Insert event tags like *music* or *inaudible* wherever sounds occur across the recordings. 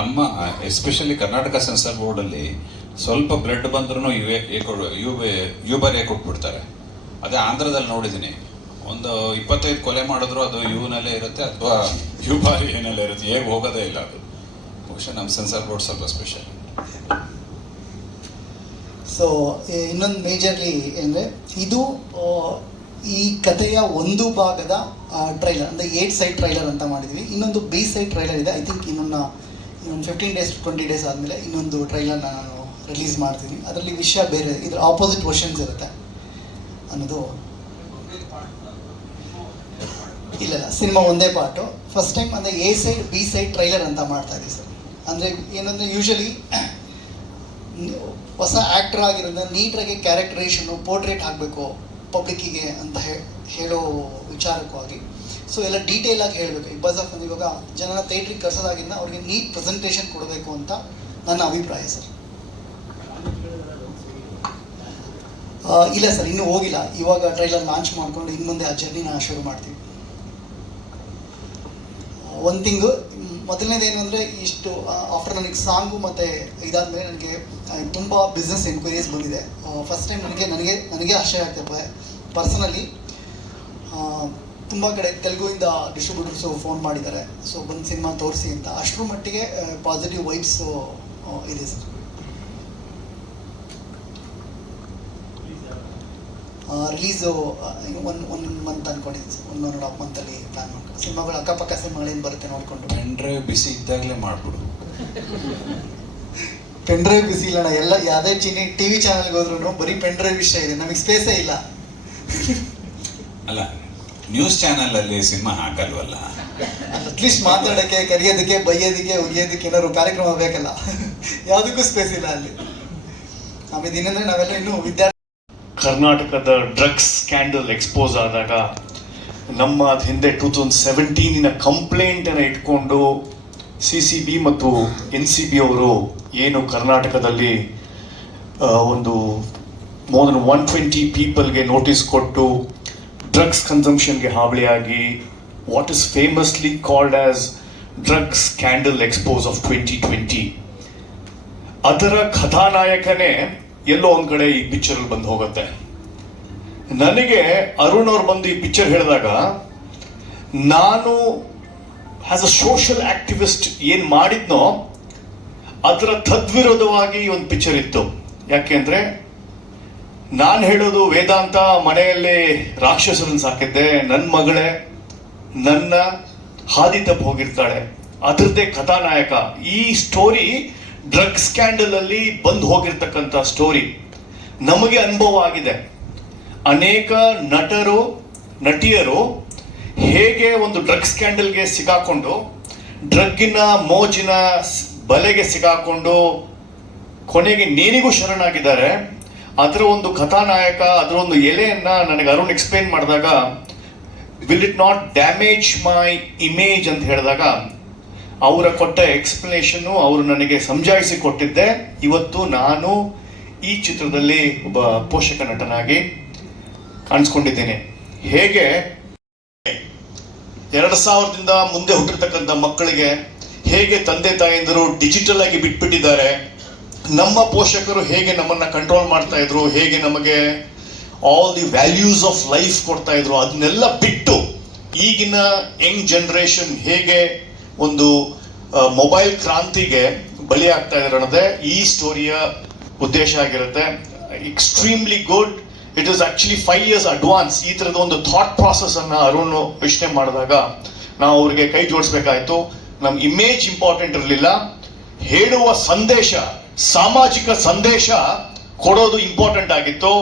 ನಮ್ಮ especially Karnataka sensor ಬೋರ್ಡಲ್ಲಿ ಸ್ವಲ್ಪ blood ಬಂದ್ರೂ ಯು ಯು ಎ ಕೊಟ್ಬಿಡ್ತಾರೆ. ಅದೇ ಆಂಧ್ರದಲ್ಲಿ ನೋಡಿದ್ದೀನಿ. ಒಂದು ಇಪ್ಪತ್ತೈದು ಕೊಲೆ ಮಾಡಿದ್ರು ಅದು ಯುನಲ್ಲೇ ಇರುತ್ತೆ ಅಥವಾ ಯೂಬಾರಿ ಏನಲ್ಲೇ ಇರುತ್ತೆ. ಹೇಗೆ ಹೋಗೋದೇ ಇಲ್ಲ ಅದು. ಬಹುಶಃ ನಮ್ಮ ಸೆನ್ಸರ್ ಬೋರ್ಡ್ ಸ್ವಲ್ಪ ಸ್ಪೆಷಲ್ ಸೊ ಇನ್ನೊಂದು ಮೇಜರ್ಲಿ ಅಂದರೆ ಇದು ಈ ಕಥೆಯ ಒಂದು ಭಾಗದ ಟ್ರೈಲರ್ ಅಂದರೆ ಏಟ್ ಸೈಡ್ ಟ್ರೈಲರ್ ಅಂತ ಮಾಡಿದ್ವಿ. ಇನ್ನೊಂದು ಬಿ ಸೈಡ್ ಟ್ರೈಲರ್ ಇದೆ. ಐ ಥಿಂಕ್ ಇನ್ನೊಂದು ಇನ್ನೊಂದು ಫಿಫ್ಟೀನ್ ಡೇಸ್ ಟ್ವೆಂಟಿ ಡೇಸ್ ಆದಮೇಲೆ ಇನ್ನೊಂದು ಟ್ರೈಲರ್ನ ನಾನು ರಿಲೀಸ್ ಮಾಡ್ತೀನಿ. ಅದರಲ್ಲಿ ವಿಷಯ ಬೇರೆ, ಇದ್ರ ಆಪೋಸಿಟ್ ವರ್ಷನ್ಸ್ ಇರುತ್ತೆ ಅನ್ನೋದು. ಇಲ್ಲ ಸಿನಿಮಾ ಒಂದೇ ಪಾರ್ಟು ಫಸ್ಟ್ ಟೈಮ್ ಅಂದರೆ A side B side trailer ಅಂತ ಮಾಡ್ತಾ ಇದ್ದೀವಿ ಸರ್. ಅಂದರೆ ಏನಂದರೆ ಯೂಶಲಿ ಹೊಸ ಆ್ಯಕ್ಟರ್ ಆಗಿರೋದ್ರಿಂದ ನೀಟಾಗಿ ಕ್ಯಾರೆಕ್ಟರೇಷನು ಪೋರ್ಟ್ರೇಟ್ ಹಾಕಬೇಕು ಪಬ್ಲಿಕ್ಕಿಗೆ ಅಂತ ಹೇಳೋ ಹೇಳೋ ವಿಚಾರಕ್ಕಾಗಿ. ಸೊ ಎಲ್ಲ ಡೀಟೇಲ್ ಆಗಿ ಹೇಳಬೇಕು. ಈ ಬಸ್ ಆಫ್ ಇವಾಗ ಜನನ ಥಿಯೇಟ್ರಿಗೆ ಕರ್ಸೋದಾಗಿಂದ ಅವ್ರಿಗೆ ನೀಟ್ ಪ್ರೆಸೆಂಟೇಷನ್ ಕೊಡಬೇಕು ಅಂತ ನನ್ನ ಅಭಿಪ್ರಾಯ ಸರ್ ಇಲ್ಲ ಸರ್ ಇನ್ನೂ ಹೋಗಿಲ್ಲ. ಇವಾಗ ಟ್ರೈಲರ್ ಲಾಂಚ್ ಮಾಡ್ಕೊಂಡು ಇನ್ನು ಮುಂದೆ ಆ ಜರ್ನಿನ ಶುರು ಮಾಡ್ತೀವಿ. ಒಂದು ತಿಂಗು ಮೊದಲನೇದೇನು ಅಂದರೆ ಇಷ್ಟು ಆಫ್ಟರ್ ನನಗೆ ಸಾಂಗು ಮತ್ತು ಇದಾದಮೇಲೆ ನನಗೆ ತುಂಬ ಬಿಸ್ನೆಸ್ ಎನ್ಕ್ವೈರೀಸ್ ಬಂದಿದೆ. ಫಸ್ಟ್ ಟೈಮ್ ನನಗೆ ನನಗೆ ನನಗೆ ಆಶ್ಚರ್ಯ ಆಗ್ತದೆ ಪರ್ಸನಲಿ ತುಂಬ ಕಡೆ ತೆಲುಗುವಿಂದ ಡಿಸ್ಟ್ರಿಬ್ಯೂಟರ್ಸು ಫೋನ್ ಮಾಡಿದ್ದಾರೆ. ಸೊ ಬಂದು ಸಿನಿಮಾ ತೋರಿಸಿ ಅಂತ. ಅಷ್ಟರ ಮಟ್ಟಿಗೆ ಪಾಸಿಟಿವ್ ವೈಬ್ಸ್ ಇದೆ sir. Release one one month ಅನ್ಕೊಂಡಿದ್ದೀನಿ ಸರ್. ಒನ್ ಒನ್ ಹಾಫ್ ಮಂತಲ್ಲಿ ಪ್ಲ್ಯಾನ್ ಮಾಡ್ಕೊಂಡು. ಸಿನಿಮಾಗಳು ಅಕ್ಕಪಕ್ಕ ಸಿನಿಮಾಗಳೇನು ಬರುತ್ತೆ ನೋಡಿಕೊಂಡು ಪೆನ್ ಡ್ರೈವ್ ಬಿಸಿ ಇದ್ದಾಗಲೇ ಮಾಡ್ಬಿಡು. ಪೆನ್ ಡ್ರೈವ್ ಬಿಸಿ ಇಲ್ಲಣ್ಣ ಎಲ್ಲ ಯಾವುದೇ ಚಿನಿ ಟಿ ವಿ ಚಾನಲ್ಗೆ ಹೋದ್ರು ಬರೀ ಪೆನ್ ಡ್ರೈವ್ ವಿಷಯ ಇದೆ. ನಮಗೆ ಸ್ಪೇಸೇ ಇಲ್ಲ. ಅಲ್ಲ ನ್ಯೂಸ್ ಚಾನಲಲ್ಲಿ ಸಿನಿಮಾ ಹಾಕಲ್ವಲ್ಲ? *laughs* ಅಟ್ಲೀಸ್ಟ್ ಮಾತಾಡೋಕ್ಕೆ ಕರಿಯೋದಕ್ಕೆ ಬೈಯೋದಕ್ಕೆ ಒಗೆಯೋದಕ್ಕೆ ಏನಾದ್ರು ಕಾರ್ಯಕ್ರಮ ಬೇಕಲ್ಲ. *laughs* ಯಾವುದಕ್ಕೂ ಸ್ಪೇಸ್ ಇಲ್ಲ ಅಲ್ಲಿ. ಆಮೇಲೆ ಇನ್ನಂದ್ರೆ ನಾವೆಲ್ಲ ಇನ್ನೂ ವಿದ್ಯಾರ್ಥಿ ಕರ್ನಾಟಕದ ಡ್ರಗ್ಸ್ ಸ್ಕ್ಯಾಂಡಲ್ ಎಕ್ಸ್ಪೋಸ್ ಆದಾಗ ನಮ್ಮ ಅದು ಹಿಂದೆ ಟೂ ತೌಸಂಡ್ ಸೆವೆಂಟೀನಿನ ಕಂಪ್ಲೇಂಟನ್ನು ಇಟ್ಕೊಂಡು ಸಿ ಸಿ ಬಿ ಮತ್ತು ಎನ್ ಸಿ ಬಿ ಅವರು ಏನು ಕರ್ನಾಟಕದಲ್ಲಿ ಒಂದು ಮೋರ್ ದನ್ ಒನ್ ಟ್ವೆಂಟಿ ಪೀಪಲ್ಗೆ ನೋಟಿಸ್ ಕೊಟ್ಟು ಡ್ರಗ್ಸ್ ಕನ್ಸಂಪ್ಷನ್ಗೆ ಹಾವಳಿಯಾಗಿ what is famously called as drugs scandal expose of twenty twenty ಅದರ ಕಥಾನಾಯಕನೇ ಎಲ್ಲೋ ಒಂದ್ ಕಡೆ ಈ ಪಿಕ್ಚರ್ ಬಂದು ಹೋಗುತ್ತೆ. ನನಗೆ ಅರುಣ್ ಅವ್ರು ಬಂದು ಈ ಪಿಕ್ಚರ್ ಹೇಳಿದಾಗ, ನಾನು ಆಸ್ ಅ ಸೋಷಿಯಲ್ ಆಕ್ಟಿವಿಸ್ಟ್ ಏನು ಮಾಡಿದ್ನೋ, ಅದರ ತದ್ವಿರೋಧವಾಗಿ ಒಂದು ಪಿಕ್ಚರ್ ಇತ್ತು. ಯಾಕೆಂದ್ರೆ ನಾನು ಹೇಳೋದು ವೇದಾಂತ ಮನೆಯಲ್ಲಿ ರಾಕ್ಷಸರನ್ನು ಸಾಕಿದ್ದೆ. ನನ್ನ ಮಗಳೇ, ನನ್ನ ಹಾದಿ ತಪ್ಪು ಹೋಗಿರ್ತಾಳೆ. ಅದರದ್ದೇ ಕಥಾನಾಯಕ. ಈ ಸ್ಟೋರಿ ಡ್ರಗ್ ಸ್ಕ್ಯಾಂಡಲ್ ಅಲ್ಲಿ ಬಂದು ಹೋಗಿರ್ತಕ್ಕಂಥ ಸ್ಟೋರಿ ನಮಗೆ ಅನುಭವ ಆಗಿದೆ. ಅನೇಕ ನಟರು, ನಟಿಯರು ಹೇಗೆ ಒಂದು ಡ್ರಗ್ ಸ್ಕ್ಯಾಂಡಲ್ಗೆ ಸಿಗಾಕೊಂಡು ಡ್ರಗ್ಗಿನ ಮೋಜಿನ ಬಲೆಗೆ ಸಿಗಾಕೊಂಡು, ಕೊನೆಗೆ ನೇನಿಗೂ ಶರಣಾಗಿದ್ದಾರೆ. ಅದರ ಒಂದು ಕಥಾನಾಯಕ, ಅದರ ಒಂದು ಎಲೆಯನ್ನ ನನಗೆ ಅರುಣ್ ಎಕ್ಸ್ಪ್ಲೇನ್ ಮಾಡಿದಾಗ will it not damage my image ಅಂತ ಹೇಳಿದಾಗ, ಅವರ ಕೊಟ್ಟ ಎಕ್ಸ್ಪ್ಲನೇಷನ್ ಅವರು ನನಗೆ ಸಮಜಾಯಿಸಿ ಕೊಟ್ಟಿದ್ದೆ. ಇವತ್ತು ನಾನು ಈ ಚಿತ್ರದಲ್ಲಿ ಒಬ್ಬ ಪೋಷಕ ನಟನಾಗಿ ಕಾಣಿಸ್ಕೊಂಡಿದ್ದೇನೆ. ಹೇಗೆ? ಎರಡು ಸಾವಿರದಿಂದ ಮುಂದೆ ಹುಟ್ಟಿರ್ತಕ್ಕಂಥ ಮಕ್ಕಳಿಗೆ ಹೇಗೆ ತಂದೆ ತಾಯಂದಿರು ಡಿಜಿಟಲ್ ಆಗಿ ಬಿಟ್ಬಿಟ್ಟಿದ್ದಾರೆ? ನಮ್ಮ ಪೋಷಕರು ಹೇಗೆ ನಮ್ಮನ್ನ ಕಂಟ್ರೋಲ್ ಮಾಡ್ತಾ ಇದ್ರು, ಹೇಗೆ ನಮಗೆ all the values of life ಕೊಡ್ತಾ ಇದ್ರು, ಅದನ್ನೆಲ್ಲ ಬಿಟ್ಟು ಈಗಿನ ಯಂಗ್ ಜನರೇಷನ್ ಹೇಗೆ ಒಂದು ಮೊಬೈಲ್ ಕ್ರಾಂತಿಗೆ ಬಲಿ ಆಗ್ತಾ ಇದ್ದಾರೆ ಅನ್ನೋದೇ ಈ ಸ್ಟೋರಿಯ ಉದ್ದೇಶ ಆಗಿರುತ್ತೆ. Extremely good it is actually five years advance ಈ ತರದ ಒಂದು ಥಾಟ್ ಪ್ರಾಸೆಸ್ ಅನ್ನ ಅರುಣ್ ಯೋಚನೆ ಮಾಡಿದಾಗ ನಾವು ಅವ್ರಿಗೆ ಕೈ ಜೋಡಿಸ್ಬೇಕಾಯ್ತು. ನಮ್ಮ ಇಮೇಜ್ ಇಂಪಾರ್ಟೆಂಟ್ ಇರಲಿಲ್ಲ. ಹೇಳುವ ಸಂದೇಶ ಸಾಮಾಜಿಕ ಸಂದೇಶ ಕೊಡೋದು ಇಂಪಾರ್ಟೆಂಟ್ ಆಗಿತ್ತು.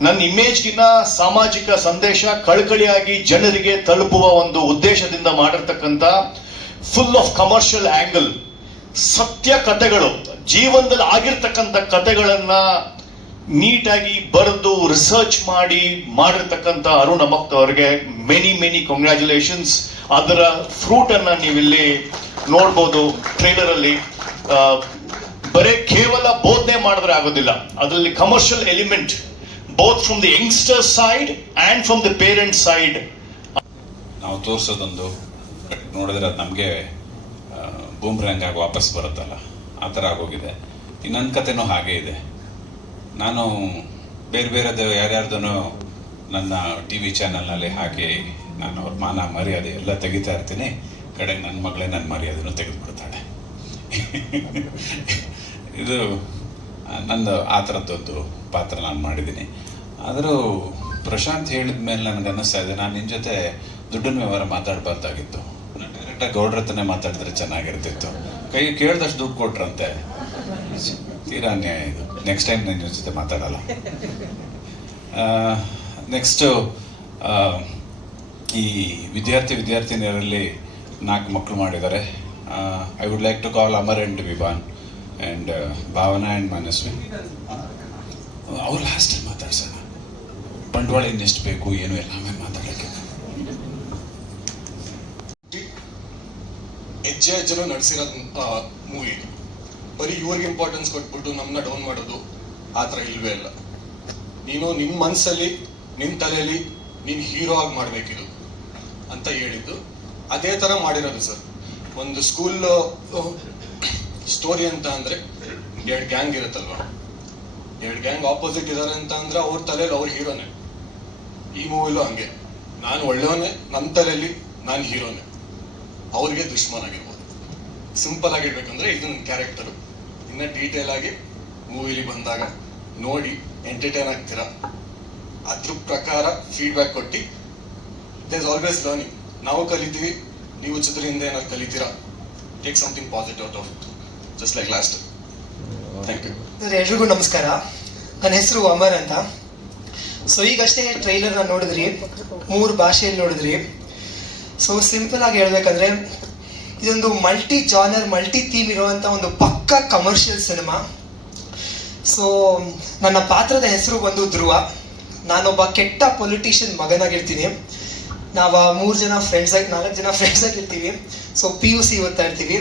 ನನ್ನ ಇಮೇಜ್ಗಿನ್ನ ಸಾಮಾಜಿಕ ಸಂದೇಶ ಕಳಕಳಿಯಾಗಿ ಜನರಿಗೆ ತಲುಪುವ ಒಂದು ಉದ್ದೇಶದಿಂದ ಮಾಡಿರ್ತಕ್ಕಂಥ ಫುಲ್ ಆಫ್ ಕಮರ್ಷಿಯಲ್ ಆಂಗಲ್ ಸತ್ಯ ಕಥೆಗಳು ಜೀವನದಲ್ಲಿ ಆಗಿರ್ತಕ್ಕಂಥ ಕಥೆಗಳನ್ನು ನೀಟಾಗಿ ಬರೆದು ರಿಸರ್ಚ್ ಮಾಡಿ ಮಾಡಿರ್ತಕ್ಕಂಥ ಅರುಣ್ ಅಮಕ್ತ ಅವರಿಗೆ ಮೆನಿ ಮೆನಿ ಕಂಗ್ರ್ಯಾಚುಲೇಷನ್ಸ್ ಅದರ ಫ್ರೂಟ್ ಅನ್ನ ನೀವಿಲ್ಲಿ ನೋಡ್ಬೋದು ಟ್ರೈಲರ್ ಅಲ್ಲಿ ಆ, ಬರೇ ಕೇವಲ ಬೋಧನೆ ಮಾಡಿದ್ರೆ ಆಗೋದಿಲ್ಲ. ಅದರಲ್ಲಿ commercial element both from the youngster side and from the parent side ನಾವು ತೋರಿಸೋದೊಂದು, ನೋಡಿದ್ರೆ ಅದು ನಮಗೆ ಬೂಮ್ರಂಗ್ ಆಗಿ ವಾಪಸ್ ಬರುತ್ತಲ್ಲ, ಆ ಥರ ಆಗೋಗಿದೆ. ಇನ್ನೊಂದು ಕಥೆನೂ ಹಾಗೇ ಇದೆ. ನಾನು ಬೇರೆ ಬೇರೆದು ಯಾರ್ಯಾರ್ದನೋ ನನ್ನ ಟಿ ವಿ ಚಾನಲ್ನಲ್ಲಿ ಹಾಕಿ ನಾನು ಅವ್ರ ಮಾನ, ಮರ್ಯಾದೆ ಎಲ್ಲ ತೆಗಿತಾ ಇರ್ತೀನಿ. ಕಡೆಗೆ ನನ್ನ ಮಗಳೇ ನನ್ನ ಮರ್ಯಾದೆನೂ ತೆಗೆದುಬಿಡ್ತಾಳೆ. ಇದು ನನ್ನ ಆ ಥರದ್ದೊಂದು ಪಾತ್ರ ನಾನು ಮಾಡಿದ್ದೀನಿ. ಆದರೂ ಪ್ರಶಾಂತ್ ಹೇಳಿದ ಮೇಲೆ ನನಗೆ ಅನ್ನಿಸ್ತಾ ಇದೆ, ನಾನು ನಿನ್ನ ಜೊತೆ ದುಡ್ಡಿನ ವ್ಯವಹಾರ ಮಾತಾಡಬಾರ್ದಾಗಿತ್ತು. ಡೈರೆಕ್ಟಾಗಿ ಗೌಡ್ರ ಹತ್ರನೇ ಮಾತಾಡಿದ್ರೆ ಚೆನ್ನಾಗಿರ್ತಿತ್ತು. ಕೈ ಕೇಳಿದಷ್ಟು ದುಡ್ಡು ಕೊಟ್ರಂತೆ. ತೀರಾ ಅನ್ಯಾಯ ಇದು. ನೆಕ್ಸ್ಟ್ ಟೈಮ್ ನಿನ್ನ ಜೊತೆ ಮಾತಾಡಲ್ಲ. ನೆಕ್ಸ್ಟು ಈ ವಿದ್ಯಾರ್ಥಿ ವಿದ್ಯಾರ್ಥಿನಿಯರಲ್ಲಿ ನಾಲ್ಕು ಮಕ್ಕಳು ಮಾಡಿದ್ದಾರೆ. I would like to call Amar and Vivaan and Bhavana and Manasvi ಅವ್ರು ಲಾಸ್ಟಲ್ಲಿ ಮಾತಾಡ್ಸೋಣ. ಬಂಡವಾಳ ಇನ್ನೆಷ್ಟು ಬೇಕು, ಏನು ಎಲ್ಲ ಆಮೇಲೆ ಮಾತಾಡೋಕ್ಕೆ. ಹೆಜ್ಜೆ ಹೆಜ್ಜೆನೂ ನಡೆಸಿರೋದು ಮೂವಿ ಇದು ಬರೀ ಇವ್ರಿಗೆ ಇಂಪಾರ್ಟೆನ್ಸ್ ಕೊಟ್ಬಿಟ್ಟು ನಮ್ಮನ್ನ ಡೌನ್ ಮಾಡೋದು ಆ ಥರ ಇಲ್ವೇ ಇಲ್ಲ. ನೀನು ನಿಮ್ಮ ಮನಸ್ಸಲ್ಲಿ ನಿಮ್ಮ ತಲೆಯಲ್ಲಿ ನೀನು ಹೀರೋ ಆಗಿ ಮಾಡಬೇಕಿದು ಅಂತ ಹೇಳಿದ್ದು. ಅದೇ ಥರ ಮಾಡಿರೋದು ಸರ್. ಒಂದು ಸ್ಕೂಲ್ ಸ್ಟೋರಿ ಅಂತ ಅಂದ್ರೆ ಎರಡು ಗ್ಯಾಂಗ್ ಇರುತ್ತಲ್ವ? ಎರಡು ಗ್ಯಾಂಗ್ ಆಪೋಸಿಟ್ ಇದಾರೆ ಅಂತ ಅಂದ್ರೆ ಅವ್ರ ತಲೆಯಲ್ಲಿ ಅವ್ರ ಹೀರೋನೆ. ಈ ಮೂವಿಲೂ ಹಂಗೆ. ನಾನು ಒಳ್ಳೆಯವನೇ ನನ್ನ ತಲೆಯಲ್ಲಿ ನಾನು ಹೀರೋನೆ. ಅವ್ರಿಗೆ ದುಶ್ಮನ್ ಆಗಿರ್ಬೋದು ಸಿಂಪಲ್ ಆಗಿರ್ಬೇಕಂದ್ರೆ ಇದು ನನ್ನ ಕ್ಯಾರೆಕ್ಟರು ಇನ್ನ ಡೀಟೇಲ್ ಆಗಿ ಮೂವಿಲಿ ಬಂದಾಗ ನೋಡಿ ಎಂಟರ್ಟೈನ್ ಆಗ್ತೀರಾ? ಅದ್ರ ಪ್ರಕಾರ ಫೀಡ್ಬ್ಯಾಕ್ ಕೊಟ್ಟು ದೇಸ್ ಆಲ್ವೇಸ್ ಲರ್ನಿಂಗ್ ನಾವು ಕಲಿತೀವಿ, ನೀವು ಚಿತ್ರದಿಂದ ಏನಾದ್ರು ಕಲಿತೀರಾ? Take something positive out of just like last thank you sir, ಎಲ್ರಿಗೂ ನಮಸ್ಕಾರ. ನನ್ನ ಹೆಸರು ಅಮರ್ ಅಂತ. ಸೊ ಈಗಷ್ಟೇ ಟ್ರೈಲರ್ನ ನೋಡಿದ್ರಿ. ಮೂರು ಭಾಷೆಯಲ್ಲಿ ನೋಡಿದ್ರಿ. ಸೊ ಸಿಂಪಲ್ ಆಗಿ ಹೇಳ್ಬೇಕಂದ್ರೆ, ಇದೊಂದು ಮಲ್ಟಿ ಜಾನರ್ ಮಲ್ಟಿ ಥೀಮ್ ಇರುವಂಥ ಒಂದು ಪಕ್ಕ ಕಮರ್ಷಿಯಲ್ ಸಿನಿಮಾ ಸೊ ನನ್ನ ಪಾತ್ರದ ಹೆಸರು ಬಂದು ಧ್ರುವ. ನಾನೊಬ್ಬ ಕೆಟ್ಟ ಪೊಲಿಟಿಷಿಯನ್ ಮಗನಾಗಿರ್ತೀನಿ. ನಾವು ಮೂರು ಜನ ಫ್ರೆಂಡ್ಸ್ ಆಗಿ, ನಾಲ್ಕು ಜನ ಫ್ರೆಂಡ್ಸ್ ಆಗಿರ್ತೀವಿ. ಸೊ ಪಿ ಯು ಸಿ ಓದ್ತಾ ಇರ್ತೀವಿ.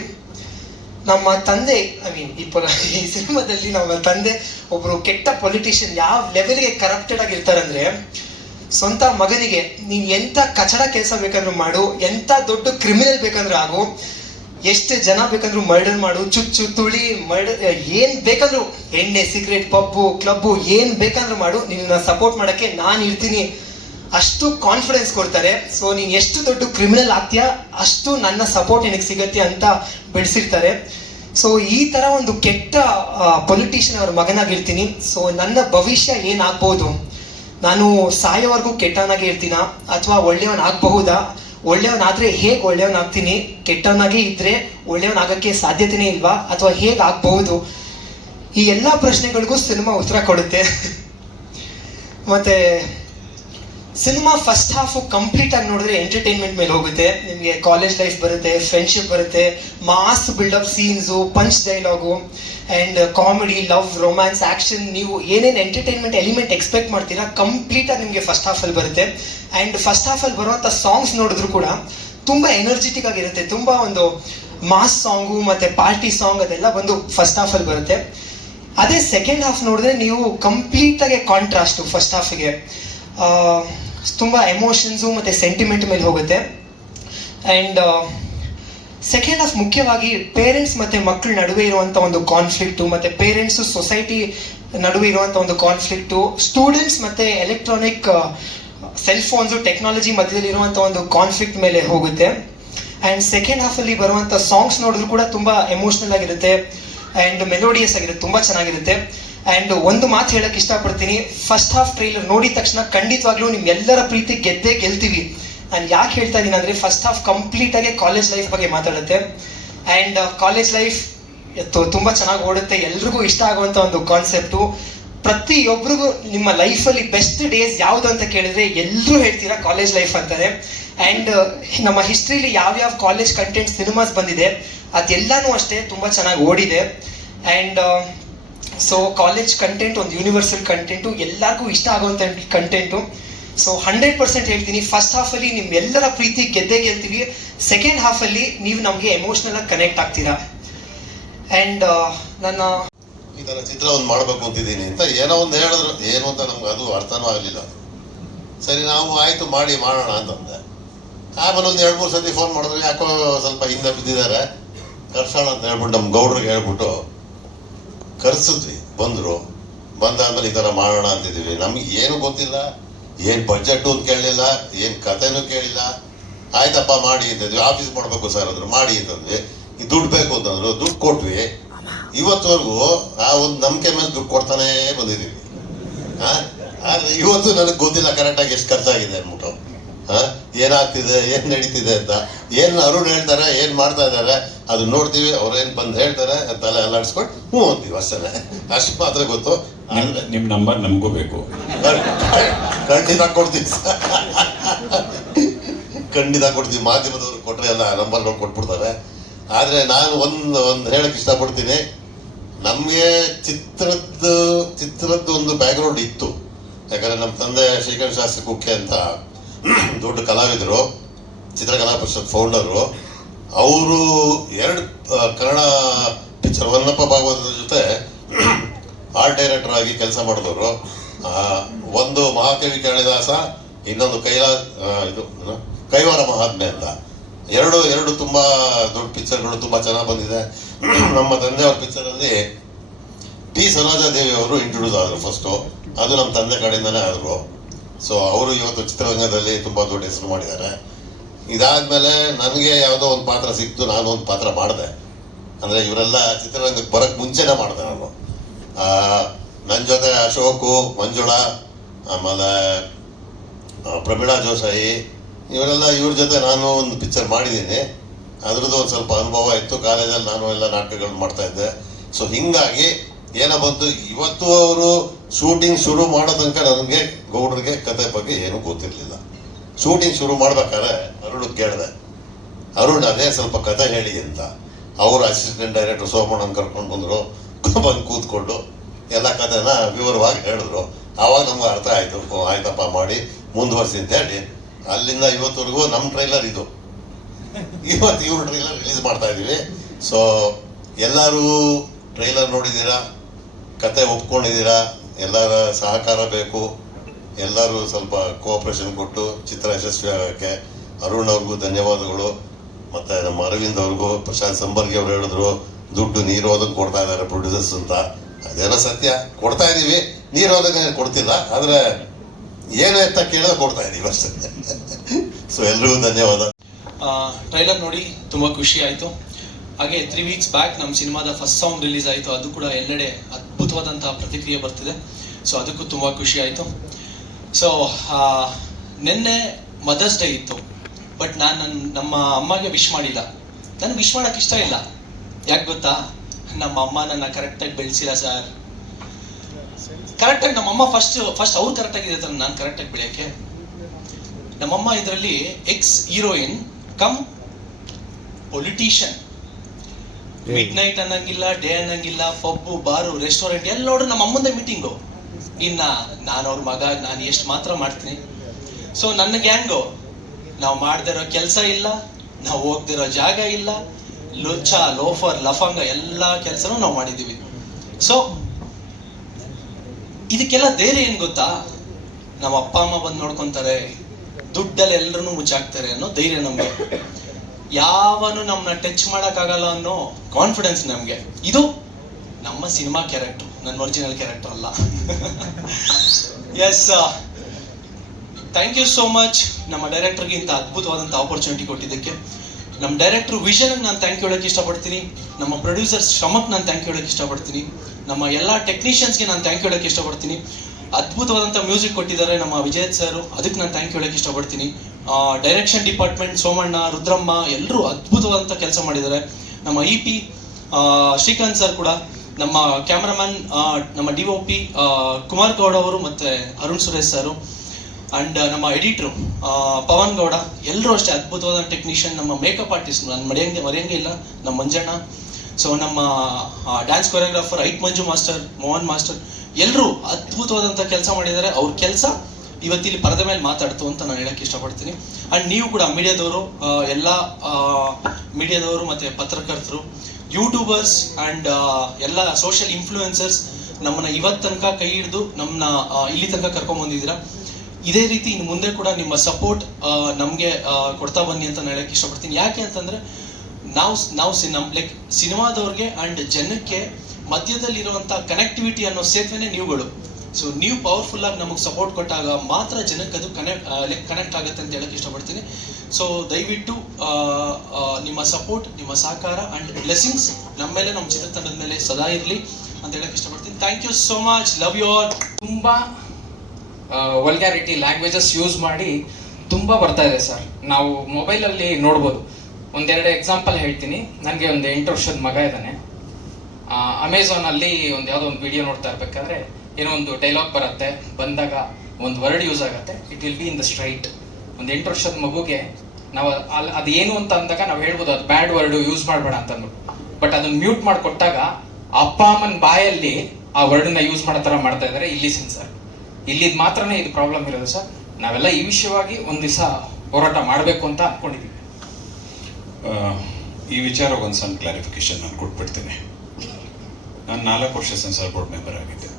ನಮ್ಮ ತಂದೆ ಐ ಮೀನ್ ಈ ಪೊಲ ಈ ಸಿನಿಮಾದಲ್ಲಿ ನಮ್ಮ ತಂದೆ ಒಬ್ರು ಕೆಟ್ಟ ಪೊಲಿಟಿಷಿಯನ್ ಯಾವ ಲೆವೆಲ್ಗೆ ಕರಪ್ಟೆಡ್ ಆಗಿರ್ತಾರಂದ್ರೆ ಸ್ವಂತ ಮಗನಿಗೆ ನೀನು ಎಂತ ಕಚಡ ಕೆಲಸ ಬೇಕಂದ್ರೂ ಮಾಡು, ಎಂತ ದೊಡ್ಡ ಕ್ರಿಮಿನಲ್ ಬೇಕಂದ್ರೂ ಆಗು, ಎಷ್ಟು ಜನ ಬೇಕಂದ್ರೂ ಮರ್ಡರ್ ಮಾಡು, ಚುಚ್ಚು, ತುಳಿ ಮರ್ಡರ್ ಏನ್ ಬೇಕಂದ್ರೂ ಎಣ್ಣೆ ಸಿಗರೇಟ್ ಪಬ್ಬು ಕ್ಲಬ್ಬು ಏನ್ ಬೇಕಂದ್ರೂ ಮಾಡು, ನಿನ್ನ ಸಪೋರ್ಟ್ ಮಾಡಕ್ಕೆ ನಾನು ಇರ್ತೀನಿ. ಅಷ್ಟು ಕಾನ್ಫಿಡೆನ್ಸ್ ಕೊಡ್ತಾರೆ. ಸೊ ನೀನ್ ಎಷ್ಟು ದೊಡ್ಡ ಕ್ರಿಮಿನಲ್ ಆಗ್ತೀಯಾ, ಅಷ್ಟು ನನ್ನ ಸಪೋರ್ಟ್ ನಿನಗೆ ಸಿಗತ್ತೆ ಅಂತ ಬೆಳೆಸಿರ್ತಾರೆ ಸೊ ಈ ತರ ಒಂದು ಕೆಟ್ಟ ಪೊಲಿಟಿಷಿಯನ್ ಅವ್ರ ಮಗನಾಗಿರ್ತೀನಿ ಸೊ ನನ್ನ ಭವಿಷ್ಯ ಏನಾಗ್ಬೋದು ನಾನು ಸಾಯೋವರೆಗೂ ಕೆಟ್ಟವನಾಗಿ ಇರ್ತೀನ? ಅಥವಾ ಒಳ್ಳೆಯವನಾಗಬಹುದಾ ಒಳ್ಳೆಯವನಾದ್ರೆ ಹೇಗೆ ಒಳ್ಳೆಯವನಾಗ್ತೀನಿ? ಕೆಟ್ಟವನಾಗಿ ಇದ್ರೆ ಒಳ್ಳೆಯವನಾಗಕ್ಕೆ ಸಾಧ್ಯತೆನೇ ಇಲ್ವಾ? ಅಥವಾ ಹೇಗೆ ಆಗ್ಬಹುದು? ಈ ಎಲ್ಲ ಪ್ರಶ್ನೆಗಳಿಗೂ ಸಿನಿಮಾ ಉತ್ತರ ಕೊಡುತ್ತೆ. *laughs* ಮತ್ತೆ ಸಿನಿಮಾ ಫಸ್ಟ್ ಹಾಫ್ ಕಂಪ್ಲೀಟ್ ಆಗಿ ನೋಡಿದ್ರೆ ಎಂಟರ್ಟೈನ್ಮೆಂಟ್ ಮೇಲೆ ಹೋಗುತ್ತೆ. ನಿಮಗೆ ಕಾಲೇಜ್ ಲೈಫ್ ಬರುತ್ತೆ ಫ್ರೆಂಡ್ಶಿಪ್ ಬರುತ್ತೆ mass buildup scenes punch dialogue and comedy love romance action ನೀವು ಏನೇನು ಎಂಟರ್ಟೈನ್ಮೆಂಟ್ ಎಲಿಮೆಂಟ್ ಎಕ್ಸ್ಪೆಕ್ಟ್ ಮಾಡ್ತೀರಾ ಕಂಪ್ಲೀಟ್ ಆಗಿ ನಿಮಗೆ ಫಸ್ಟ್ ಹಾಫಲ್ಲಿ ಬರುತ್ತೆ. ಆ್ಯಂಡ್ ಫಸ್ಟ್ ಹಾಫಲ್ಲಿ ಬರುವಂಥ ಸಾಂಗ್ಸ್ ನೋಡಿದ್ರು ಕೂಡ ತುಂಬ ಎನರ್ಜೆಟಿಕ್ ಆಗಿರುತ್ತೆ ತುಂಬ ಒಂದು ಮಾಸ್ ಸಾಂಗು ಮತ್ತು ಪಾರ್ಟಿ ಸಾಂಗ್ ಅದೆಲ್ಲ ಬಂದು ಫಸ್ಟ್ ಹಾಫಲ್ಲಿ ಬರುತ್ತೆ. ಅದೇ ಸೆಕೆಂಡ್ ಹಾಫ್ ನೋಡಿದ್ರೆ ನೀವು ಕಂಪ್ಲೀಟ್ ಆಗಿ ಕಾಂಟ್ರಾಸ್ಟ್ ಫಸ್ಟ್ ಹಾಫಿಗೆ ತುಂಬ ಎಮೋಷನ್ಸು ಮತ್ತು ಸೆಂಟಿಮೆಂಟ್ ಮೇಲೆ ಹೋಗುತ್ತೆ. ಆ್ಯಂಡ್ ಸೆಕೆಂಡ್ ಹಾಫ್ ಮುಖ್ಯವಾಗಿ ಪೇರೆಂಟ್ಸ್ ಮತ್ತು ಮಕ್ಕಳ ನಡುವೆ ಇರುವಂಥ ಒಂದು ಕಾನ್ಫ್ಲಿಕ್ಟು ಮತ್ತು ಪೇರೆಂಟ್ಸು ಸೊಸೈಟಿ ನಡುವೆ ಇರುವಂಥ ಒಂದು ಕಾನ್ಫ್ಲಿಕ್ಟು ಸ್ಟೂಡೆಂಟ್ಸ್ ಮತ್ತು ಎಲೆಕ್ಟ್ರಾನಿಕ್ ಸೆಲ್ ಫೋನ್ಸು ಟೆಕ್ನಾಲಜಿ ಮಧ್ಯದಲ್ಲಿ ಇರುವಂಥ ಒಂದು ಕಾನ್ಫ್ಲಿಕ್ಟ್ ಮೇಲೆ ಹೋಗುತ್ತೆ. ಆ್ಯಂಡ್ ಸೆಕೆಂಡ್ ಹಾಫಲ್ಲಿ ಬರುವಂಥ ಸಾಂಗ್ಸ್ ನೋಡಿದ್ರು ಕೂಡ ತುಂಬ ಎಮೋಷ್ನಲ್ ಆಗಿರುತ್ತೆ. ಆ್ಯಂಡ್ ಮೆಲೋಡಿಯಸ್ ಆಗಿರುತ್ತೆ, ತುಂಬ ಚೆನ್ನಾಗಿರುತ್ತೆ. ಆ್ಯಂಡ್ ಒಂದು ಮಾತು ಹೇಳಕ್ ಇಷ್ಟಪಡ್ತೀನಿ. ಫಸ್ಟ್ ಹಾಫ್ ಟ್ರೈಲರ್ ನೋಡಿದ ತಕ್ಷಣ ಖಂಡಿತವಾಗ್ಲೂ ನಿಮ್ಮೆಲ್ಲರ ಪ್ರೀತಿ ಗೆದ್ದೇ ಗೆಲ್ತೀವಿ. ನಾನು ಯಾಕೆ ಹೇಳ್ತಾ ಇದ್ದೀನಿ ಅಂದರೆ ಫಸ್ಟ್ ಹಾಫ್ ಕಂಪ್ಲೀಟ್ ಆಗಿ ಕಾಲೇಜ್ ಲೈಫ್ ಬಗ್ಗೆ ಮಾತಾಡುತ್ತೆ. ಆ್ಯಂಡ್ ಕಾಲೇಜ್ ಲೈಫ್ ತುಂಬ ಚೆನ್ನಾಗಿ ಓಡುತ್ತೆ. ಎಲ್ರಿಗೂ ಇಷ್ಟ ಆಗುವಂಥ ಒಂದು ಕಾನ್ಸೆಪ್ಟು ಪ್ರತಿಯೊಬ್ಬರಿಗೂ ನಿಮ್ಮ ಲೈಫಲ್ಲಿ ಬೆಸ್ಟ್ ಡೇಸ್ ಯಾವುದು ಅಂತ ಕೇಳಿದ್ರೆ ಎಲ್ಲರೂ ಹೇಳ್ತೀರಾ ಕಾಲೇಜ್ ಲೈಫ್ ಅಂತಾರೆ ಆ್ಯಂಡ್ ನಮ್ಮ ಹಿಸ್ಟ್ರಿಲಿ ಯಾವ್ಯಾವ ಕಾಲೇಜ್ ಕಂಟೆಂಟ್ ಸಿನಿಮಾಸ್ ಬಂದಿದೆ, ಅದೆಲ್ಲನೂ ಅಷ್ಟೇ ತುಂಬ ಚೆನ್ನಾಗಿ ಓಡಿದೆ. ಆ್ಯಂಡ್ ಸೊ ಕಾಲೇಜ್ ಕಂಟೆಂಟ್ ಒಂದು ಯೂನಿವರ್ಸಲ್ ಕಂಟೆಂಟು ಎಲ್ಲರಿಗೂ ಇಷ್ಟ ಆಗುವಂಥ ಕಂಟೆಂಟು ಸೊ ಹಂಡ್ರೆಡ್ ಪರ್ಸೆಂಟ್ ಹೇಳ್ತೀನಿ. ಫಸ್ಟ್ ಹಾಫಲ್ಲಿ ನಿಮ್ಮೆಲ್ಲರ ಪ್ರೀತಿ ಗೆದ್ದೇ ಗೆಲ್ತೀವಿ. ಸೆಕೆಂಡ್ ಹಾಫಲ್ಲಿ ನೀವು ನಮಗೆ ಎಮೋಷ್ನಲ್ ಆಗಿ ಕನೆಕ್ಟ್ ಆಗ್ತೀರಾ. ಆ್ಯಂಡ್ ನನ್ನ ಈ ತರ ಚಿತ್ರ ಒಂದು ಮಾಡಬೇಕು ಅಂತಿದ್ದೀನಿ ಅಂತ ಏನೋ ಒಂದು ಹೇಳಿದ್ರು. ಏನು ಅಂತ ನಮ್ಗೆ ಅದು ಅರ್ಥನೂ ಆಗಲಿಲ್ಲ. ಸರಿ, ನಾವು ಆಯ್ತು, ಮಾಡಿ, ಮಾಡೋಣ ಅಂತಂದೆ. ಆಮೇಲೆ ಒಂದು ಎರಡು ಮೂರು ಸತಿ ಫೋನ್ ಮಾಡಿದ್ರೆ. ಯಾಕೋ ಸ್ವಲ್ಪ ಹಿಂದೆ ಬಿದ್ದಿದ್ದಾರೆ. ಕರ್ಸೋಣ ಅಂತ ಹೇಳ್ಬಿಟ್ಟು ನಮ್ಮ ಗೌಡ್ರಿಗೆ ಹೇಳ್ಬಿಟ್ಟು ಕರ್ಸಿದ್ವಿ, ಬಂದರು. ಬಂದಾದ್ಮೇಲೆ ಈ ಥರ ಮಾಡೋಣ ಅಂತಿದ್ದೀವಿ ನಮಗೆ ಏನು ಗೊತ್ತಿಲ್ಲ. ಏನು ಬಜೆಟು ಅಂತ ಕೇಳಲಿಲ್ಲ ಏನು ಕಥೆನೂ ಕೇಳಿಲ್ಲ. ಆಯ್ತಪ್ಪ, ಮಾಡಿ ಅಂತಿದ್ವಿ. ಆಫೀಸ್ ಮಾಡಬೇಕು ಸರ್ ಅಂದ್ರು. ಮಾಡಿ ಅಂತಂದ್ವಿ. ಈ ದುಡ್ಡು ಬೇಕು ಅಂತಂದ್ರು. ದುಡ್ಡು ಕೊಟ್ವಿ. ಇವತ್ತವರೆಗೂ ಆ ಒಂದು ನಂಬಿಕೆ ಮೇಲೆ ದುಡ್ಡು ಕೊಡ್ತಾನೇ ಬಂದಿದ್ದೀವಿ. ಹಾಂ ಇವತ್ತು ನನಗೆ ಗೊತ್ತಿಲ್ಲ. ಕರೆಕ್ಟಾಗಿ ಎಷ್ಟು ಖರ್ಚಾಗಿದೆ ಅಂದ್ಬಿಟ್ಟು. ಹಾಂ ಏನಾಗ್ತಿದೆ, ಏನು ನಡೀತಿದೆ ಅಂತ. ಏನು ಅರುಣ್ ಹೇಳ್ತಾರೆ, ಏನು ಮಾಡ್ತಾ ಇದ್ದಾರೆ. ಅದು ನೋಡ್ತೀವಿ ಅವ್ರೇನು ಬಂದು ಹೇಳ್ತಾರೆ ತಲೆ ಅಲ್ಲಾಡಿಸ್ಕೊಂಡು ಹ್ಞೂ ಅಂತೀವಿ ಅಷ್ಟೇ ಅಷ್ಟು ಮಾತ್ರ ಗೊತ್ತು. ನಿಮ್ ನಿಮ್ಮ ನಂಬರ್ ನಮಗೂ ಬೇಕು. ಖಂಡಿತ ಕೊಡ್ತೀವಿ. ಸರ್. ಖಂಡಿತ ಕೊಡ್ತೀವಿ. ಮಾಧ್ಯಮದವ್ರು ಕೊಟ್ಟರೆ ಎಲ್ಲ ನಂಬರ್ಗಳು ಕೊಟ್ಬಿಡ್ತಾರೆ. ಆದ್ರೆ ನಾನು ಒಂದು ಒಂದು ಹೇಳಕ್ ಇಷ್ಟಪಡ್ತೀನಿ. ನಮಗೆ ಚಿತ್ರದ್ದು ಚಿತ್ರದ್ದು ಒಂದು ಬ್ಯಾಕ್ಗ್ರೌಂಡ್ ಇತ್ತು. ಯಾಕಂದ್ರೆ ನಮ್ಮ ತಂದೆ ಶ್ರೀಕಂಠ ಶಾಸ್ತ್ರಿ ಕುಕ್ಕೆ ಅಂತ ದೊಡ್ಡ ಕಲಾವಿದರು ಚಿತ್ರಕಲಾ ಪರಿಷತ್ ಫೌಂಡರು ಅವರು ಎರಡು ಕನ್ನಡ ಪಿಕ್ಚರ್ ಹೊನ್ನಪ್ಪ ಭಾಗವತದ ಜೊತೆ ಆರ್ಟ್ ಡೈರೆಕ್ಟರ್ ಆಗಿ ಕೆಲಸ ಮಾಡಿದವರು. ಒಂದು ಮಹಾಕವಿ ಕಾಳಿದಾಸ, ಇನ್ನೊಂದು ಕೈಲಾ ಇದು ಕೈವಾರ ಮಹಾತ್ಮೆ ಅಂತ. ಎರಡು ಎರಡು ತುಂಬ ದೊಡ್ಡ ಪಿಕ್ಚರ್ಗಳು ತುಂಬ ಚೆನ್ನಾಗಿ ಬಂದಿದೆ. ನಮ್ಮ ತಂದೆಯವ್ರ ಪಿಕ್ಚರ್ ಅಲ್ಲಿ ಟಿ ಸರೋಜಾದೇವಿ ಅವರು ಇಂಟ್ರೊಡ್ಯೂಸ್ ಆದರು ಫಸ್ಟು ಅದು ನಮ್ಮ ತಂದೆ ಕಡೆಯಿಂದನೇ ಆದರು. ಸೊ ಅವರು ಇವತ್ತು ಚಿತ್ರರಂಗದಲ್ಲಿ ತುಂಬ ದೊಡ್ಡ ಹೆಸರು ಮಾಡಿದ್ದಾರೆ. ಇದಾದ್ಮೇಲೆ ನನಗೆ ಯಾವುದೋ ಒಂದು ಪಾತ್ರ ಸಿಕ್ತು, ನಾನು ಒಂದು ಪಾತ್ರ ಮಾಡಿದೆ. ಅಂದರೆ ಇವರೆಲ್ಲ ಚಿತ್ರರಂಗಕ್ಕೆ ಬರೋಕ್ಕೆ ಮುಂಚೆನೇ ಮಾಡಿದೆ ನಾನು. ನನ್ನ ನನ್ ಜೊತೆ ಅಶೋಕು, ಮಂಜುಳಾ, ಆಮೇಲೆ ಪ್ರಮೀಳಾ ಜೋಶಾಯಿ, ಇವರೆಲ್ಲ ಇವ್ರ ಜೊತೆ ನಾನು ಒಂದು ಪಿಕ್ಚರ್ ಮಾಡಿದ್ದೀನಿ. ಅದ್ರದ್ದು ಒಂದು ಸ್ವಲ್ಪ ಅನುಭವ ಇತ್ತು. ಕಾಲೇಜಲ್ಲಿ ನಾನು ಎಲ್ಲ ನಾಟಕಗಳು ಮಾಡ್ತಾ ಇದ್ದೆ. ಸೊ ಹಿಂಗಾಗಿ ಏನೋ ಬಂತು. ಇವತ್ತು ಅವರು ಶೂಟಿಂಗ್ ಶುರು ಮಾಡೋ ತನಕ ನನಗೆ ಗೌಡ್ರಿಗೆ ಕತೆ ಬಗ್ಗೆ ಏನೂ ಗೊತ್ತಿರಲಿಲ್ಲ. ಶೂಟಿಂಗ್ ಶುರು ಮಾಡ್ಬೇಕಾದ್ರೆ ಅರುಣ್ ಕೇಳಿದೆ, ಅರುಣ್, ಅದೇ ಸ್ವಲ್ಪ ಕಥೆ ಹೇಳಿ ಅಂತ. ಅವರು ಅಸಿಸ್ಟೆಂಟ್ ಡೈರೆಕ್ಟರ್ ಸೋಮಣ್ಣನ್ ಕರ್ಕೊಂಡು ಬಂದರು. ಬಂದು ಕೂತ್ಕೊಂಡು ಎಲ್ಲ ಕಥೆನ ವಿವರವಾಗಿ ಹೇಳಿದ್ರು. ಆವಾಗ ನಮ್ಗೆ ಅರ್ಥ ಆಯ್ತು. ಆಯ್ತಪ್ಪ, ಮಾಡಿ, ಮುಂದುವರ್ಸಿ ಅಂತ ಹೇಳಿ. ಅಲ್ಲಿಂದ ಇವತ್ತವರೆಗೂ ನಮ್ಮ ಟ್ರೈಲರ್ ಇದು. ಇವತ್ತು ಇವ್ರ ಟ್ರೈಲರ್ ರಿಲೀಸ್ ಮಾಡ್ತಾ ಇದ್ದೀವಿ. ಸೊ ಎಲ್ಲರೂ ಟ್ರೈಲರ್ ನೋಡಿದ್ದೀರಾ? ಕತೆ ಒಪ್ಕೊಂಡಿದ್ದೀರಾ? ಎಲ್ಲರ ಸಹಕಾರ ಬೇಕು? ಎಲ್ಲರೂ ಸ್ವಲ್ಪ ಕೋಆಪರೇಷನ್ ಕೊಟ್ಟು ಚಿತ್ರ ಯಶಸ್ವಿ ಆಗೋಕ್ಕೆ ಅರುಣ್ ಅವ್ರಿಗೂ ಧನ್ಯವಾದಗಳು. ಮತ್ತೆ ನಮ್ಮ ಅರವಿಂದ್ ಅವ್ರಿಗೂ, ಪ್ರಶಾಂತ್ ಸಂಬರ್ಗಿ ಅವ್ರು ಹೇಳಿದ್ರು, ದುಡ್ಡು ನೀರೋದಕ್ಕೆ ಕೊಡ್ತಾ ಇದ್ದಾರೆ ಪ್ರೊಡ್ಯೂಸರ್ಸ್ ಅಂತ. ಅದೇನೋ ಸತ್ಯ. ಕೊಡ್ತಾ ಇದೀವಿ. ನೀರೋದಕ್ಕೆ ಕೊಡ್ತಿಲ್ಲ. ಆದರೆ ಏನು ಅಂತ ಕೇಳೋದು ಕೊಡ್ತಾ ಇದೀವಿ ಅಷ್ಟೇ. ಸೊ ಎಲ್ರಿಗೂ ಧನ್ಯವಾದ. ಟ್ರೈಲರ್ ನೋಡಿ, ತುಂಬ ಖುಷಿ ಆಯಿತು. ಹಾಗೆ ತ್ರೀ ವೀಕ್ಸ್ ಬ್ಯಾಕ್ ನಮ್ಮ ಸಿನಿಮಾದ ಫಸ್ಟ್ ಸಾಂಗ್ ರಿಲೀಸ್ ಆಯಿತು. ಅದು ಕೂಡ ಎಲ್ಲೆಡೆ ಅದ್ಭುತವಾದಂತಹ ಪ್ರತಿಕ್ರಿಯೆ ಬರ್ತಿದೆ. ಸೊ ಅದಕ್ಕೂ ತುಂಬ ಖುಷಿ ಆಯಿತು. ಸೊ ನಿನ್ನೆ ಮದರ್ಸ್ ಡೇ ಇತ್ತು. ಬಟ್ ನಾನು ನನ್ನ ನಮ್ಮ ಅಮ್ಮಗೆ ವಿಶ್ ಮಾಡಿಲ್ಲ. ನನಗೆ ವಿಶ್ ಮಾಡೋಕೆ ಇಷ್ಟ ಇಲ್ಲ. ಯಾಕೆ ಗೊತ್ತಾ? ನಮ್ಮ ಅಮ್ಮ ನನ್ನ ಕರೆಕ್ಟಾಗಿ ಬೆಳೆಸಿಲ್ಲ ಸರ್ ಕರೆಕ್ಟಾಗಿ ನಮ್ಮಮ್ಮ ಫಸ್ಟ್ ಫಸ್ಟ್ ಅವ್ರು ಕರೆಕ್ಟಾಗಿದೆ ನಾನು ಕರೆಕ್ಟಾಗಿ ಬೆಳೆಯೋಕ್ಕೆ. ನಮ್ಮಮ್ಮ ಇದರಲ್ಲಿ ex heroine cum politician midnight ಅನ್ನಂಗಿಲ್ಲ ಡೇ ಅನ್ನಂಗಿಲ್ಲ ಪಬ್ಬು ಬಾರು ರೆಸ್ಟೋರೆಂಟ್ ಎಲ್ಲ ನೋಡ್ರು ನಮ್ಮ ಅಮ್ಮಂದೇ ಮೀಟಿಂಗು ಇನ್ನ ನಾನು ಅವ್ರ ಮಗ, ನಾನು ಎಷ್ಟು ಮಾತ್ರ ಮಾಡ್ತೀನಿ. ಸೊ ನನ್ನ ಗ್ಯಾಂಗು, ನಾವು ಮಾಡ್ದಿರೋ ಕೆಲಸ ಇಲ್ಲ, ನಾವು ಹೋಗ್ದಿರೋ ಜಾಗ ಇಲ್ಲ, ಲುಚ್ಚ, ಲೋಫರ್, ಲಫಂಗ ಎಲ್ಲ ಕೆಲಸನೂ ನಾವು ಮಾಡಿದ್ದೀವಿ ಸೊ ಇದಕ್ಕೆಲ್ಲ ಧೈರ್ಯ ಏನ್ ಗೊತ್ತಾ? ನಮ್ಮ ಅಪ್ಪ, ಅಮ್ಮ ಬಂದು ನೋಡ್ಕೊಂತಾರೆ, ದುಡ್ಡಲ್ಲಿ ಎಲ್ಲರೂ ಮುಚ್ಚಾಕ್ತಾರೆ ಅನ್ನೋ ಧೈರ್ಯ ನಮ್ಗೆ. ಯಾವನು ನಮ್ಮನ್ನ ಟಚ್ ಆಗಲ್ಲ ಅನ್ನೋ ಕಾನ್ಫಿಡೆನ್ಸ್ ನಮ್ಗೆ. ಇದು ನಮ್ಮ ಸಿನಿಮಾ ಕ್ಯಾರೆಕ್ಟರ್ ನನ್ನ ಒರಿಜಿನಲ್ ಕ್ಯಾರೆಕ್ಟರ್ ಅಲ್ಲ. Yes thank you so much ನಮ್ಮ ಡೈರೆಕ್ಟರ್ಗೆ ಇಂಥ ಅದ್ಭುತವಾದಂಥ ಆಪರ್ಚುನಿಟಿ ಕೊಟ್ಟಿದ್ದಕ್ಕೆ. ನಮ್ಮ ಡೈರೆಕ್ಟರ್ ವಿಷನ್ ನಾನು ಥ್ಯಾಂಕ್ ಯು ಹೇಳಕ್ಕೆ ಇಷ್ಟಪಡ್ತೀನಿ. ನಮ್ಮ ಪ್ರೊಡ್ಯೂಸರ್ ಶ್ರಮಕ್ಕೆ ನಾನು ಥ್ಯಾಂಕ್ ಯು ಇಷ್ಟಪಡ್ತೀನಿ. ನಮ್ಮ ಎಲ್ಲ ಟೆಕ್ನಿಷಿಯನ್ಸ್ಗೆ ನಾನು ಥ್ಯಾಂಕ್ ಯು ಹೇಳಕ್ಕೆ ಇಷ್ಟಪಡ್ತೀನಿ. ಅದ್ಭುತವಾದಂಥ ಮ್ಯೂಸಿಕ್ ಕೊಟ್ಟಿದ್ದಾರೆ ನಮ್ಮ ವಿಜಯತ್ ಸರ್ ಅದಕ್ಕೆ ನಾನು ಥ್ಯಾಂಕ್ ಯು ಇಷ್ಟಪಡ್ತೀನಿ. ಡೈರೆಕ್ಷನ್ ಡಿಪಾರ್ಟ್ಮೆಂಟ್ ಸೋಮಣ್ಣ, ರುದ್ರಮ್ಮ ಎಲ್ಲರೂ ಅದ್ಭುತವಾದಂಥ ಕೆಲಸ ಮಾಡಿದ್ದಾರೆ. ನಮ್ಮ ಇ ಪಿ ಶ್ರೀಕಾಂತ್ ಸರ್ ಕೂಡ ನಮ್ಮ ಕ್ಯಾಮ್ರಾಮನ್ ನಮ್ಮ D O P Kumar Gowda ಅವರು ಮತ್ತೆ ಅರುಣ್ ಸುರೇಶ್ ಸರು, ಅಂಡ್ ನಮ್ಮ ಎಡಿಟ್ರು ಪವನ್ ಗೌಡ ಎಲ್ಲರೂ ಅಷ್ಟೇ ಅದ್ಭುತವಾದ ಟೆಕ್ನಿಷಿಯನ್, ನಮ್ಮ ಮೇಕಪ್ ಆರ್ಟಿಸ್ಟ್, ನಾನು ಮರೆಯಂಗೆ ಮರೆಯಂಗೆ ಇಲ್ಲ, ನಮ್ಮ ಮಂಜಣ್ಣ, ಸೊ ನಮ್ಮ ಡ್ಯಾನ್ಸ್ ಕೊರಿಯೋಗ್ರಾಫರ್ ಐಟ್ ಮಂಜು ಮಾಸ್ಟರ್, ಮೋಹನ್ ಮಾಸ್ಟರ್ ಎಲ್ಲರೂ ಅದ್ಭುತವಾದಂಥ ಕೆಲಸ ಮಾಡಿದ್ದಾರೆ. ಅವ್ರ ಕೆಲಸ ಇವತ್ತಿಲ್ಲಿ ಪರದ ಮೇಲೆ ಮಾತಾಡ್ತು ಅಂತ ನಾನು ಹೇಳಕ್ಕೆ ಇಷ್ಟಪಡ್ತೀನಿ. ಅಂಡ್ ನೀವು ಕೂಡ, ಮೀಡಿಯಾದವರು ಎಲ್ಲ ಮೀಡಿಯಾದವರು ಮತ್ತೆ ಪತ್ರಕರ್ತರು ಯೂಟ್ಯೂಬರ್ಸ್ ಅಂಡ್ ಎಲ್ಲ ಸೋಷಿಯಲ್ ಇನ್ಫ್ಲೂಯೆನ್ಸರ್ಸ್ ನಮ್ಮನ್ನ ಇವತ್ ತನಕ ಕೈ ಹಿಡಿದು ನಮ್ಮನ್ನ ಇಲ್ಲಿ ತನಕ ಕರ್ಕೊಂಡ್ ಬಂದಿದ್ದೀರಾ? ಇದೇ ರೀತಿ ಇನ್ನು ಮುಂದೆ ಕೂಡ ನಿಮ್ಮ ಸಪೋರ್ಟ್ ನಮಗೆ ಕೊಡ್ತಾ ಬನ್ನಿ ಅಂತ ನಾನು ಹೇಳಕ್ಕೆ ಇಷ್ಟಪಡ್ತೀನಿ. ಯಾಕೆ ಅಂತಂದ್ರೆ ನಾವು ನಾವು ನಮ್ ಲೈಕ್ ಸಿನಿಮಾದವ್ರಿಗೆ ಅಂಡ್ ಜನಕ್ಕೆ ಮಧ್ಯದಲ್ಲಿರುವಂತ ಕನೆಕ್ಟಿವಿಟಿ ಅನ್ನೋ ಸೇತುವೆನೇ ನೀವುಗಳು. ಸೊ ನೀವು ಪವರ್ಫುಲ್ ಆಗಿ ನಮಗೆ ಸಪೋರ್ಟ್ ಕೊಟ್ಟಾಗ ಮಾತ್ರ ಜನಕ್ಕೆ ಅದು ಕನೆಕ್ಟ್ ಕನೆಕ್ಟ್ ಆಗುತ್ತೆ ಅಂತ ಹೇಳಕ್ ಇಷ್ಟಪಡ್ತೀನಿ. ಸೊ ದಯವಿಟ್ಟು ನಿಮ್ಮ ಸಪೋರ್ಟ್ ನಿಮ್ಮ ಸಹಕಾರ ಅಂಡ್ ಬ್ಲೆಸ್ಸಿಂಗ್ಸ್ ನಮ್ಮ ಮೇಲೆ, ನಮ್ಮ ಚಿತ್ರತಂಡದ ಮೇಲೆ ಸದಾ ಇರಲಿ ಅಂತ ಹೇಳಕ್ ಇಷ್ಟಪಡ್ತೀನಿ. Thank you so much love you all ತುಂಬ ವಲ್ಗ್ಯಾರಿಟಿ ಲ್ಯಾಂಗ್ವೇಜಸ್ ಯೂಸ್ ಮಾಡಿ ತುಂಬ ಬರ್ತಾ ಇದೆ ಸರ್. ನಾವು ಮೊಬೈಲಲ್ಲಿ ನೋಡ್ಬೋದು. ಒಂದೆರಡು ಎಕ್ಸಾಂಪಲ್ ಹೇಳ್ತೀನಿ. ನನಗೆ ಒಂದು ಎಂಟು ವರ್ಷದ ಮಗ ಇದ್ದಾನೆ. ಅಮೆಝಾನಲ್ಲಿ ಒಂದು ಯಾವುದೋ ಒಂದು ವಿಡಿಯೋ ನೋಡ್ತಾ ಇರ್ಬೇಕಾದ್ರೆ ಏನೋ ಒಂದು ಡೈಲಾಗ್ ಬರುತ್ತೆ, ಬಂದಾಗ ಒಂದು ವರ್ಡ್ ಯೂಸ್ ಆಗುತ್ತೆ it will be in the straight ಒಂದು ಎಂಟು ವರ್ಷದ ಮಗುಗೆ ನಾವು ಅಲ್ಲಿ ಅದು ಏನು ಅಂತ ಅಂದಾಗ ನಾವು ಹೇಳ್ಬೋದು, ಅದು ಬ್ಯಾಡ್ ವರ್ಡ್ ಯೂಸ್ ಮಾಡಬೇಡ ಅಂತ ಅಂದ್ಬಿಟ್ಟು ಬಟ್ ಅದನ್ನ ಮ್ಯೂಟ್ ಮಾಡಿಕೊಟ್ಟಾಗ ಅಪ್ಪ ಅಮ್ಮನ ಬಾಯಲ್ಲಿ ಆ ವರ್ಡ್ನ ಯೂಸ್ ಮಾಡೋ ಥರ ಮಾಡ್ತಾ ಇದ್ದಾರೆ ಇಲ್ಲಿ ಸೆನ್ಸರ್ ಇಲ್ಲಿ ಮಾತ್ರನೇ ಇದು ಪ್ರಾಬ್ಲಮ್ ಇರೋದು ಸರ್. ನಾವೆಲ್ಲ ಈ ವಿಷಯವಾಗಿ ಒಂದು ದಿವಸ ಹೋರಾಟ ಮಾಡಬೇಕು ಅಂತ ಅಂದ್ಕೊಂಡಿದ್ದೀವಿ ಈ ವಿಚಾರ ಒಂದು ಸಣ್ಣ ಕ್ಲಾರಿಫಿಕೇಶನ್ ನಾನು ಕೊಟ್ಬಿಡ್ತೀನಿ. ನಾನು ನಾಲ್ಕು ವರ್ಷ ಸೆನ್ಸಾರ್ ಬೋರ್ಡ್ ಮೆಂಬರ್ ಆಗಿದ್ದೆ.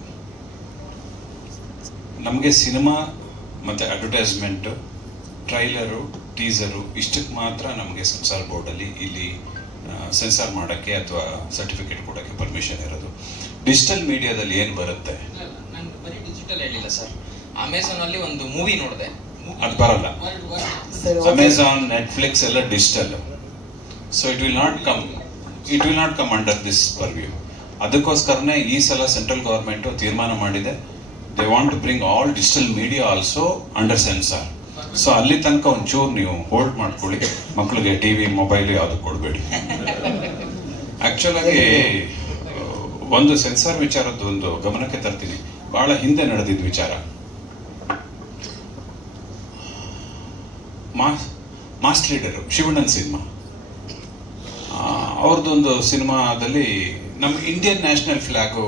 ನಮಗೆ ಸಿನಿಮಾ ಮತ್ತು ಅಡ್ವರ್ಟೈಸ್ಮೆಂಟು ಟ್ರೈಲರು ಟೀಸರು ಇಷ್ಟಕ್ಕೆ ಮಾತ್ರ ನಮಗೆ ಸೆನ್ಸಾರ್ ಬೋರ್ಡಲ್ಲಿ ಇಲ್ಲಿ ಸೆನ್ಸಾರ್ ಮಾಡೋಕ್ಕೆ ಅಥವಾ ಸರ್ಟಿಫಿಕೇಟ್ ಕೊಡೋಕ್ಕೆ ಪರ್ಮಿಷನ್ ಇರೋದು. ಡಿಜಿಟಲ್ ಮೀಡಿಯಾದಲ್ಲಿ ಏನು ಬರುತ್ತೆ? ನಾನು ಬರೀ ಡಿಜಿಟಲ್ ಹೇಳಿಲ್ಲ ಸರ್ ಅಮೆಝಾನಲ್ಲಿ ಒಂದು ಮೂವಿ ನೋಡಿದೆ. ಅದು ಬರಲ್ಲ. ಅಮೆಝಾನ್ ನೆಟ್ಫ್ಲಿಕ್ಸ್ ಎಲ್ಲ digital so it will not come it will not come under this purview ಅದಕ್ಕೋಸ್ಕರನೇ ಈ ಸಲ ಸೆಂಟ್ರಲ್ ಗೌರ್ಮೆಂಟು ತೀರ್ಮಾನ ಮಾಡಿದೆ. They want to bring all digital media also under censor so ಅಲ್ಲಿ ತನಕ ಒಂಚೂರು ನೀವು ಹೋಲ್ಡ್ ಮಾಡ್ಕೊಳ್ಳಿ. ಮಕ್ಕಳಿಗೆ ಟಿವಿ ಮೊಬೈಲ್ ಯಾವುದು ಕೊಡಬೇಡಿ. ಆ್ಯಕ್ಚುಲಾಗಿ ಒಂದು ಸೆನ್ಸಾರ್ ವಿಚಾರದ್ದು ಒಂದು ಗಮನಕ್ಕೆ ತರ್ತೀನಿ. ಬಹಳ ಹಿಂದೆ ನಡೆದಿದ್ದ ವಿಚಾರ. ಮಾಸ್ ಮಾಸ್ ಲೀಡರು ಶಿವಣ್ಣನ್ ಸಿನಿಮಾ. ಅವ್ರದ್ದೊಂದು ಸಿನಿಮಾದಲ್ಲಿ ನಮ್ಮ ಇಂಡಿಯನ್ ನ್ಯಾಷನಲ್ ಫ್ಲ್ಯಾಗು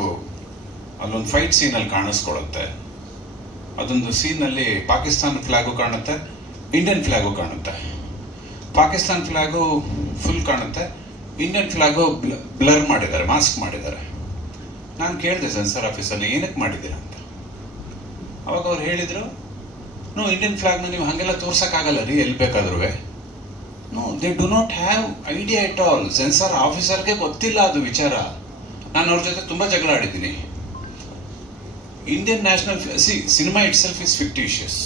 ಅಲ್ಲೊಂದು ಫೈಟ್ ಸೀನಲ್ಲಿ ಕಾಣಿಸ್ಕೊಳುತ್ತೆ ಅದೊಂದು ಸೀನಲ್ಲಿ ಪಾಕಿಸ್ತಾನ ಫ್ಲ್ಯಾಗು ಕಾಣುತ್ತೆ ಇಂಡಿಯನ್ ಫ್ಲ್ಯಾಗು ಕಾಣುತ್ತೆ. ಪಾಕಿಸ್ತಾನ್ ಫ್ಲ್ಯಾಗು ಫುಲ್ ಕಾಣುತ್ತೆ ಇಂಡಿಯನ್ ಫ್ಲ್ಯಾಗು ಬ್ಲರ್ ಮಾಡಿದ್ದಾರೆ ಮಾಸ್ಕ್ ಮಾಡಿದ್ದಾರೆ. ನಾನು ಕೇಳಿದೆ ಸೆನ್ಸರ್ ಆಫೀಸಲ್ಲಿ ಏನಕ್ಕೆ ಮಾಡಿದ್ದೀರಾ ಅಂತ. ಅವಾಗ ಅವ್ರು ಹೇಳಿದರು ನೋ ಇಂಡಿಯನ್ ಫ್ಲಾಗ್ನ ನೀವು ಹಾಗೆಲ್ಲ ತೋರ್ಸೋಕ್ಕಾಗಲ್ಲ ರೀ ಎಲ್ಲಿ ಬೇಕಾದ್ರೂ no they do not have idea it all censor ಆಫೀಸರ್ಗೆ ಗೊತ್ತಿಲ್ಲ ಅದು ವಿಚಾರ. ನಾನು ಅವ್ರ ಜೊತೆ ತುಂಬ ಜಗಳ ಆಡಿದ್ದೀನಿ. Indian national C cinema itself is fictitious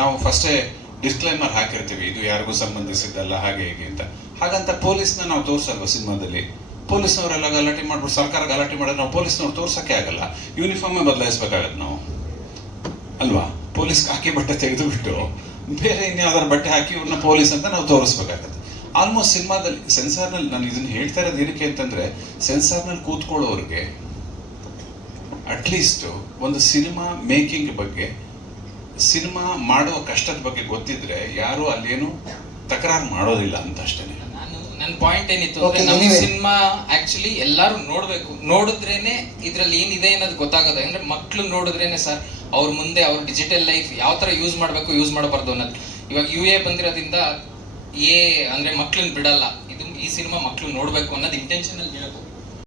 ನಾವು ಫಸ್ಟೇ ಡಿಸ್ಕ್ಲೈಮರ್ ಹಾಕಿರ್ತೀವಿ, ಇದು ಯಾರಿಗೂ ಸಂಬಂಧಿಸಿದ್ದಲ್ಲ, ಹಾಗೆ ಹೀಗೆ ಅಂತ. ಹಾಗಂತ ಪೊಲೀಸ್ನ ನಾವು ತೋರಿಸಲ್ವ ಸಿನಿಮಾದಲ್ಲಿ? ಪೊಲೀಸ್ನವರೆಲ್ಲ ಗಲಾಟೆ ಮಾಡ್ಬಿಟ್ಟು, ಸರ್ಕಾರ ಗಲಾಟೆ ಮಾಡಿದ್ರೆ ನಾವು ಪೊಲೀಸ್ನವ್ರು ತೋರ್ಸೋಕ್ಕೆ ಆಗಲ್ಲ. ಯೂನಿಫಾರ್ಮೇ ಬದಲಾಯಿಸ್ಬೇಕಾಗತ್ತೆ ನಾವು. ಅಲ್ವಾ? ಪೊಲೀಸ್ ಹಾಕಿ ಬಟ್ಟೆ ತೆಗೆದುಬಿಟ್ಟು, ಬೇರೆ ಇನ್ಯಾವ್ದಾರು ಬಟ್ಟೆ ಹಾಕಿ ಇವ್ರನ್ನ ಪೊಲೀಸ್ ಅಂತ ನಾವು ತೋರಿಸ್ಬೇಕಾಗತ್ತೆ. ಆಲ್ಮೋಸ್ಟ್ ಸಿನಿಮಾದಲ್ಲಿ ಸೆನ್ಸಾರ್ನಲ್ಲಿ ನಾನು ಇದನ್ನ ಹೇಳ್ತಾ ಇರೋದು ಏನಕ್ಕೆ ಅಂತಂದ್ರೆ ಸೆನ್ಸಾರ್ನಲ್ಲಿ ಕೂತ್ಕೊಳ್ಳೋರಿಗೆ ಅಟ್ಲೀಸ್ಟ್ ಒಂದು ಸಿನಿಮಾ ಮೇಕಿಂಗ್ ಬಗ್ಗೆ ಸಿನಿಮಾ ಮಾಡೋ ಕಷ್ಟದ ಬಗ್ಗೆ ಗೊತ್ತಿದ್ರೆ ಯಾರು ಅಲ್ಲೇನು ತಕರಾರು ಮಾಡೋದಿಲ್ಲ ಅಂತ ಅಷ್ಟೇ ನಾನು ನನ್ನ ಪಾಯಿಂಟ್ ಏನಿತ್ತು ಅಂದ್ರೆ ನಮ್ಮ. ಸಿನಿಮಾ ಆಕ್ಚುಲಿ ಎಲ್ಲರೂ ನೋಡಬೇಕು. ನೋಡಿದ್ರೇನೆ ಇದ್ರಲ್ಲಿ ಏನಿದೆ ಅನ್ನೋದು ಗೊತ್ತಾಗೋದು. ಅಂದ್ರೆ ಮಕ್ಕಳು ನೋಡಿದ್ರೇನೆ ಸರ್ ಅವ್ರ ಮುಂದೆ ಅವ್ರ ಡಿಜಿಟಲ್ ಲೈಫ್ ಯಾವ ತರ ಯೂಸ್ ಮಾಡಬೇಕು ಯೂಸ್ ಮಾಡಬಾರ್ದು ಅನ್ನೋದು. ಇವಾಗ ಯು ಎ ಬಂದಿರೋದ್ರಿಂದ ಎ ಅಂದ್ರೆ ಮಕ್ಳನ್ನ ಬಿಡಲ್ಲ. ಇದು ಈ ಸಿನಿಮಾ ಮಕ್ಳು ನೋಡ್ಬೇಕು ಅನ್ನೋದು ಇಂಟೆನ್ಷನಲ್ಲಿ ಹೇಳೋದು